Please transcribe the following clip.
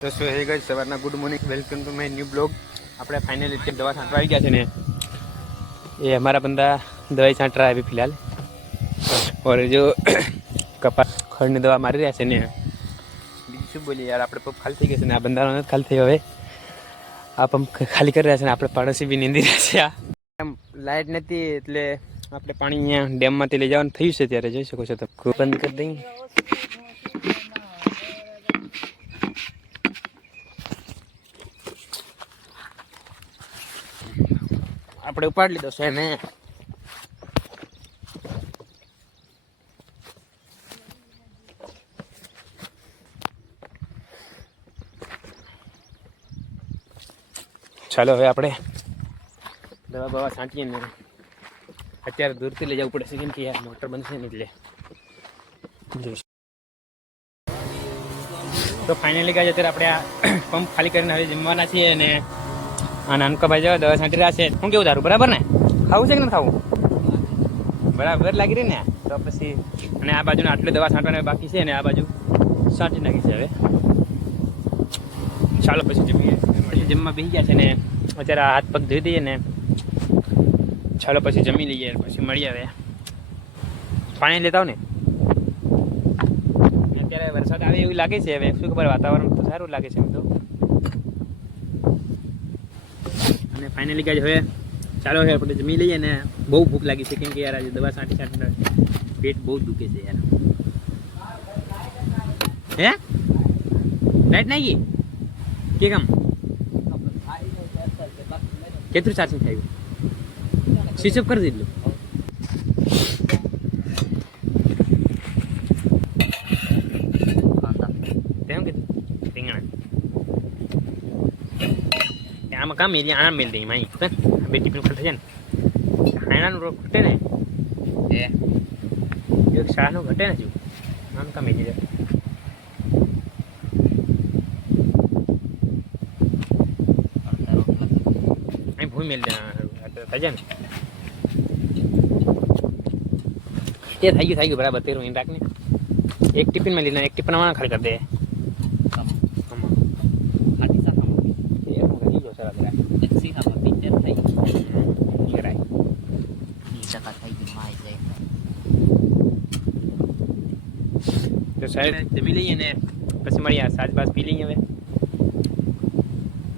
દોસ્તો સો હે ગઈ સવારના good morning. Welcome to my new blog. આપણે ફાઇનલી અત્યારે દવા છાંટવા આવી ગયા છે ને. એ અમારા બંદા દવાઈ છાંટરા આવી ફિલહાલ. ઓર જો કપાસ ખડની દવા મારી રહ્યા છે ને. બીજું શું બોલીએ યાર, આપણે પંપ ખાલી થઈ ગયો છે ને. આ બંદાનો નથી ખાલી થયો હવે. આ પંપ ખાલી કરી રહ્યા છે ને. આપણે પાડોશી બી નીંદી રહ્યા છે આ. લાઇટ નથી એટલે આપણે પાણી અહીંયા ડેમમાંથી લઈ જવાનું થયું છે ત્યારે. જોઈ શકો છો તમે. બંધ કરી દઈએ. આપણે ઉપાડી લીધો છે ને. ચાલો હવે આપણે દવા બવા છાંટીએ ને. અત્યારે દૂરથી લઈ જવું પડશે કેમ કે યાર મોટર બંધ છે ને એટલે. તો ફાઇનલી ગાય અત્યારે આપણે આ પંપ ખાલી કરીને હવે જમવાના છીએ અને આ નાનકાભાઈ જો દવા છાંટી રહ્યા છે. શું કેવું તારું? બરાબર ને? ખાવું છે કે ન ખાવું? બરાબર લાગી રહી ને? તો પછી અને આ બાજુ આટલી દવા છાંટવાની બાકી છે ને આ બાજુ છાંટી નાખી છે હવે. ચાલો પછી જમીએ પછી જમવા બેસી ગયા છે ને, અત્યારે હાથ પગ ધોઈ દઈએ ને. ચાલો પછી જમી લઈએ પછી મળીએ હવે. પાણી લેતા આવો ને. અત્યારે વરસાદ આવે એવું લાગે છે હવે. શું ખબર વાતાવરણ તો સારું લાગે છે એમ તો. અને ફાઇનલી ગાય હવે ચાલો હવે આપણે જમી લઈએ ને બહુ ભૂખ લાગી છે કેમ કે યાર આજે દવા સાંટી સાંટી પેટ બહુ દુખે છે યાર. હે? લાઈટ નહીં ગઈ? કે કામ? કેટલું ચાર્જિંગ થયું? સ્વિચ ઓફ કરી દીધું? આમાં કામ મેલી આના મેલ દઈ માઈ બે ટીપી ખોટે છે ને ખાણાનું રોગ ઘટે ને એ એક શાળાનું ઘટે ને જો આમ કામ મેલી જાય અહીં ભૂઈ મેલ દે થઈ જાય ને એ થઈ ગયું થઈ ગયું બરાબર તેરું અહીં રાખને એક ટિફિનમાં લીધા એક ટિફિનમાં ખાલી કરી દે આમાં. એ હું કરી ગયો સારા જરા. જરાય. તો સાહેબ જમી લઈએ ને પછી મળીએ સાજ બાજ પી લઈએ હવે